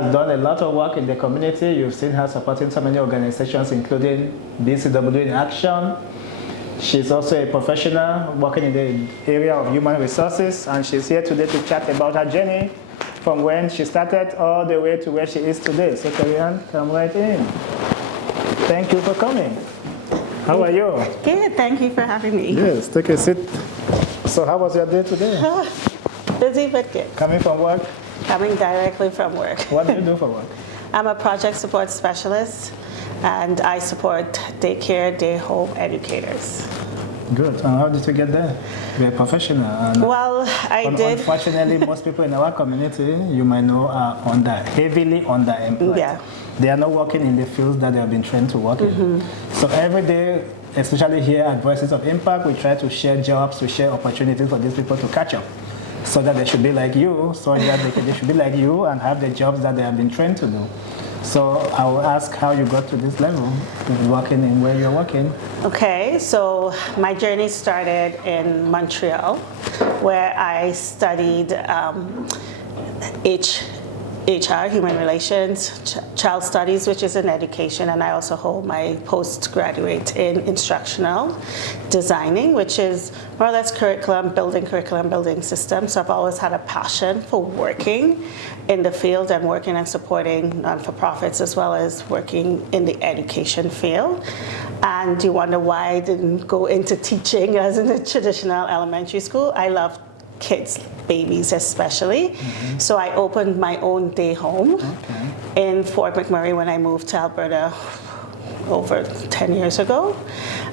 Done a lot of work in the community. You've seen her supporting so many organizations, including BCW in Action. She's also a professional working in the area of human resources, and she's here today to chat about her journey from when she started all the way to where she is today. So Teri-Ann, come right in. Thank you for coming. How are you? Good, thank you for having me. Yes, take a seat. So how was your day today? Busy but good. Coming from work? Coming directly from work. What do you do for work? I'm a project support specialist, and I support daycare, day home educators. Good. And how did you get there? You're a professional. And well, I did. Unfortunately, most people in our community, you might know, are heavily underemployed. Yeah. They are not working in the fields that they have been trained to work in. So every day, especially here at Voices of Impact, we try to share jobs, to share opportunities for these people to catch up, so that they should be like you, so that they should be like you and have the jobs that they have been trained to do. So I will ask how you got to this level, working in where you're working. Okay, so my journey started in Montreal, where I studied HR, Human Relations, Child Studies, which is in education, and I also hold my postgraduate in instructional designing, which is more or less curriculum building systems. So I've always had a passion for working in the field and working and supporting non-for-profits, as well as working in the education field. And you wonder why I didn't go into teaching as in a traditional elementary school. I love kids, babies especially. So I opened my own day home in Fort McMurray when I moved to Alberta over 10 years ago.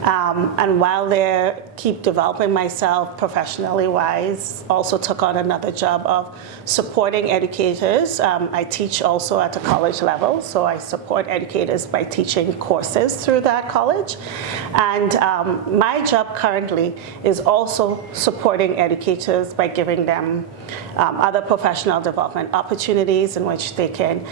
And while there, keep developing myself professionally wise, also took on another job of supporting educators. I teach also at a college level, so I support educators by teaching courses through that college. And my job currently is also supporting educators by giving them other professional development opportunities in which they can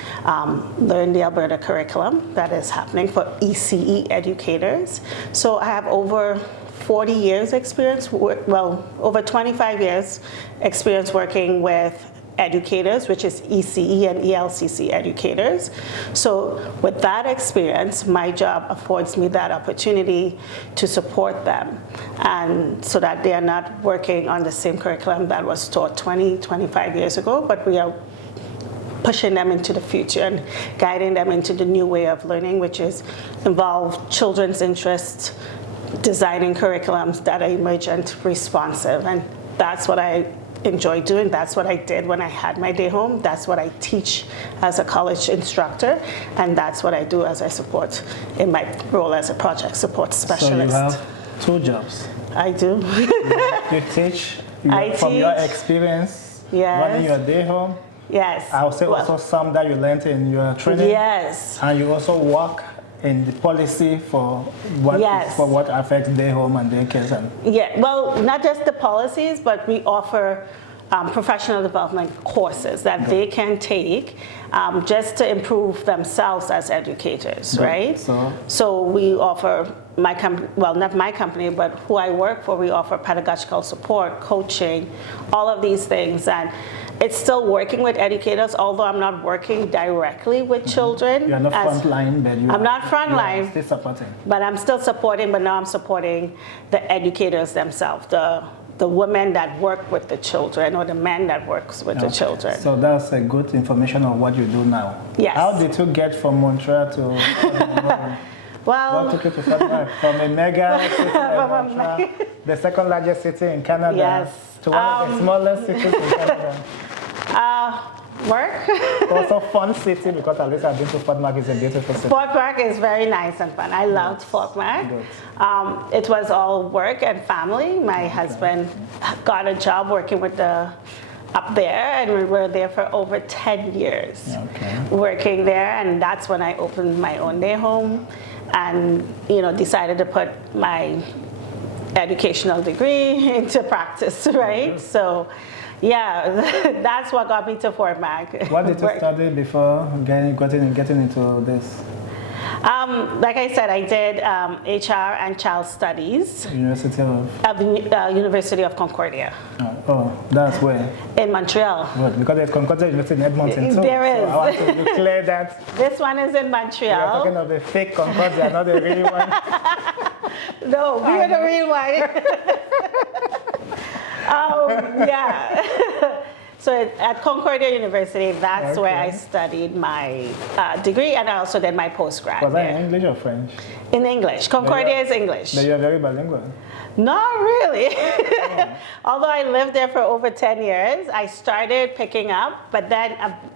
learn the Alberta curriculum that is happening for ECE educators. So I have over 40 years experience, well, over 25 years experience working with educators, which is ECE and ELCC educators. So with that experience, my job affords me that opportunity to support them, and so that they are not working on the same curriculum that was taught 20, 25 years ago, but we are pushing them into the future and guiding them into the new way of learning, which is involve children's interests, designing curriculums that are emergent, responsive, and that's what I enjoy doing. That's what I did when I had my day home. That's what I teach as a college instructor, and that's what I do as I support in my role as a project support specialist. So you have two jobs. I do. You teach from your experience running your day home. Yes. I would say also some that you learned in your training. Yes. And you also work in the policy for what affects day home and daycare. Yeah, well, not just the policies, but we offer professional development courses that they can take just to improve themselves as educators, right? So we offer not my company, but who I work for, we offer pedagogical support, coaching, all of these things. And it's still working with educators, although I'm not working directly with children. You're not frontline, but I'm not frontline. Still supporting. But I'm still supporting, but now I'm supporting the educators themselves, the women that work with the children or the men that works with the children. So that's a good information on what you do now. Yes. How did you get from Montreal to well, what took you to Fort McMurray? From a mega city like Montreal, the second largest city in Canada, to one of the smallest cities in Canada. Work. Also fun city, because at least I've been to Fort Mac. It's a beautiful city. Fort Mac is very nice and fun. I loved Fort Mac. It was all work and family. My husband got a job working with up there, and we were there for over 10 years working there, and that's when I opened my own day home and decided to put my educational degree into practice, right? So yeah, that's what got me to Fort Mac. What did you study before getting into this? Like I said, I did HR and Child Studies University at the University of Concordia. Oh, that's where? In Montreal. Good, because there's Concordia University in Edmonton too. There is. So I want to declare that. This one is in Montreal. You're talking of a fake Concordia, not the real one. No, we are the real one. Yeah. So at Concordia University, that's where I studied my degree, and I also did my postgrad. Was that in English or French? In English. Concordia is English. But you're very bilingual. Not really. Although I lived there for over 10 years, I started picking up, but then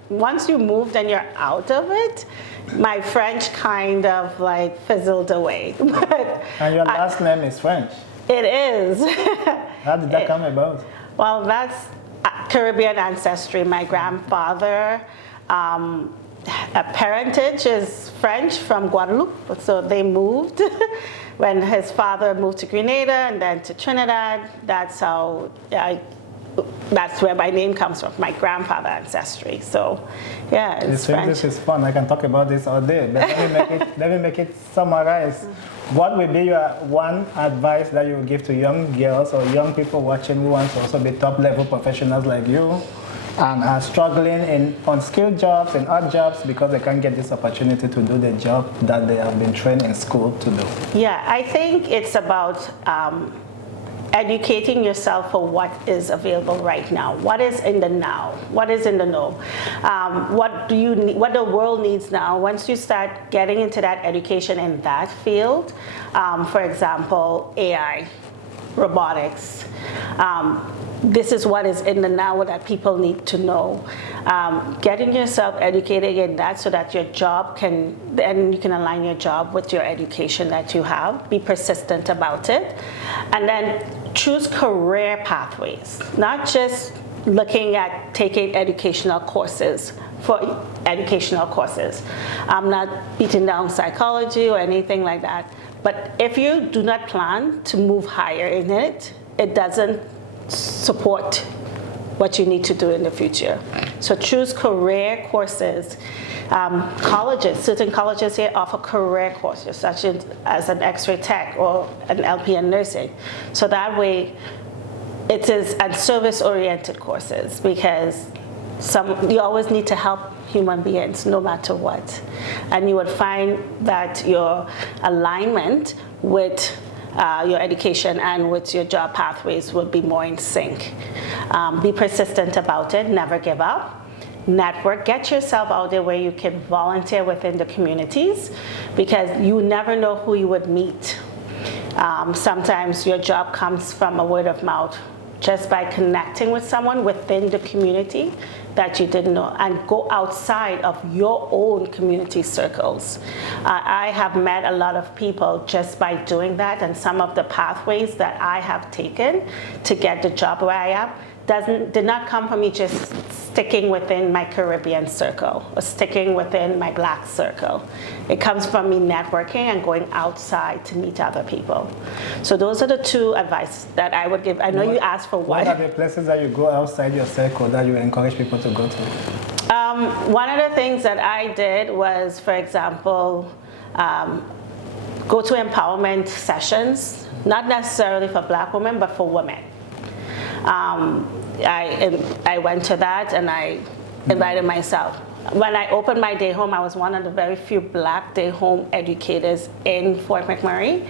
once you moved and you're out of it, my French kind of like fizzled away. And your last name is French. It is. How did that come about? Well, that's Caribbean ancestry. My grandfather, parentage is French from Guadeloupe, so they moved when his father moved to Grenada and then to Trinidad. That's where my name comes from, my grandfather ancestry. So, yeah, it's French. This is fun. I can talk about this all day, but let me make it summarize. What would be your one advice that you would give to young girls or young people watching who want to also be top-level professionals like you and are struggling in unskilled jobs and odd jobs because they can't get this opportunity to do the job that they have been trained in school to do? Yeah, I think it's about educating yourself for what is available right now. What is in the now? What is in the know? What do you need, what the world needs now? Once you start getting into that education in that field, for example, AI, robotics, this is what is in the now that people need to know. Getting yourself educated in that so that your job then you can align your job with your education that you have. Be persistent about it. And then choose career pathways, not just looking at taking educational courses for educational courses. I'm not beating down psychology or anything like that. But if you do not plan to move higher in it, it doesn't support what you need to do in the future. So choose career courses. Certain colleges here offer career courses, such as an X-ray tech or an LPN nursing. So that way, it is and service-oriented courses because you always need to help human beings no matter what. And you would find that your alignment with your education and with your job pathways will be more in sync. Be persistent about it, never give up. Network, get yourself out there where you can volunteer within the communities because you never know who you would meet. Sometimes your job comes from a word of mouth just by connecting with someone within the community that you didn't know, and go outside of your own community circles. I have met a lot of people just by doing that, and some of the pathways that I have taken to get the job where I am did not come from me just sticking within my Caribbean circle or sticking within my Black circle. It comes from me networking and going outside to meet other people. So those are the two advice that I would give. I know you asked for what. What are the places that you go outside your circle that you encourage people to go to? One of the things that I did was, for example, go to empowerment sessions, not necessarily for Black women, but for women. I went to that and I invited myself. When I opened my day home, I was one of the very few Black day home educators in Fort McMurray.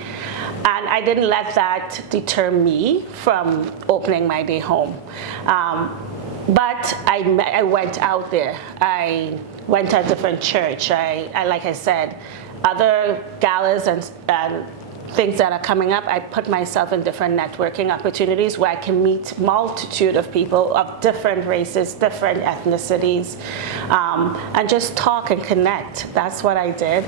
And I didn't let that deter me from opening my day home. But I went out there. I went to a different church. Like I said, other galas and things that are coming up, I put myself in different networking opportunities where I can meet multitude of people of different races, different ethnicities, and just talk and connect. That's what I did.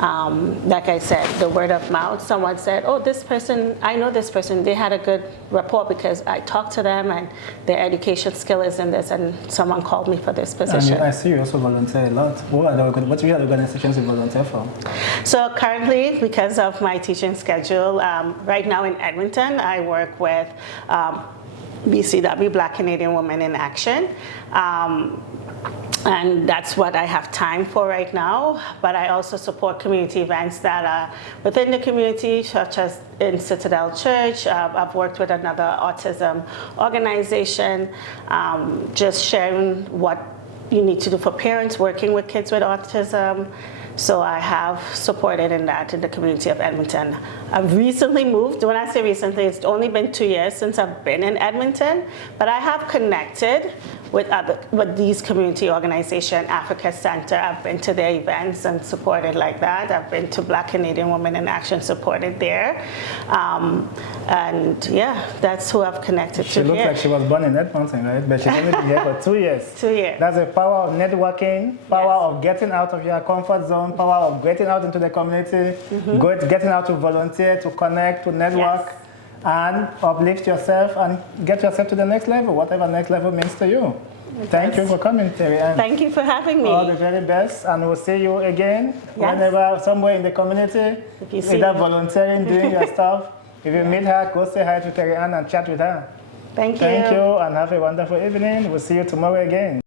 Like I said, the word of mouth. Someone said, oh, this person, I know this person. They had a good rapport because I talked to them and their education skill is in this, and someone called me for this position. And I see you also volunteer a lot. What are the organizations you volunteer for? So currently, because of my teaching schedule, right now in Edmonton, I work with BCW, Black Canadian Women in Action. And that's what I have time for right now. But I also support community events that are within the community, such as in Citadel Church. I've worked with another autism organization, just sharing what you need to do for parents working with kids with autism. So I have supported in that in the community of Edmonton. I've recently moved. When I say recently, it's only been 2 years since I've been in Edmonton, but I have connected with these community organizations. Africa Center, I've been to their events and supported like that. I've been to Black Canadian Women in Action, supported there. And yeah, that's who I've connected to She looks here. like she was born in Edmonton, right? But she's only been here for 2 years. 2 years. That's the power of networking, power of getting out of your comfort zone, power of getting out into the community, getting out to volunteer, to connect, to network, and uplift yourself and get yourself to the next level, whatever next level means to you. Thank you for coming, Teri-Ann. Thank you for having me. All the very best, and we'll see you again whenever, somewhere in the community, If you see either me. volunteering, doing your stuff. If you meet her, go say hi to Teri-Ann and chat with her. Thank you. Thank you, and have a wonderful evening. We'll see you tomorrow again.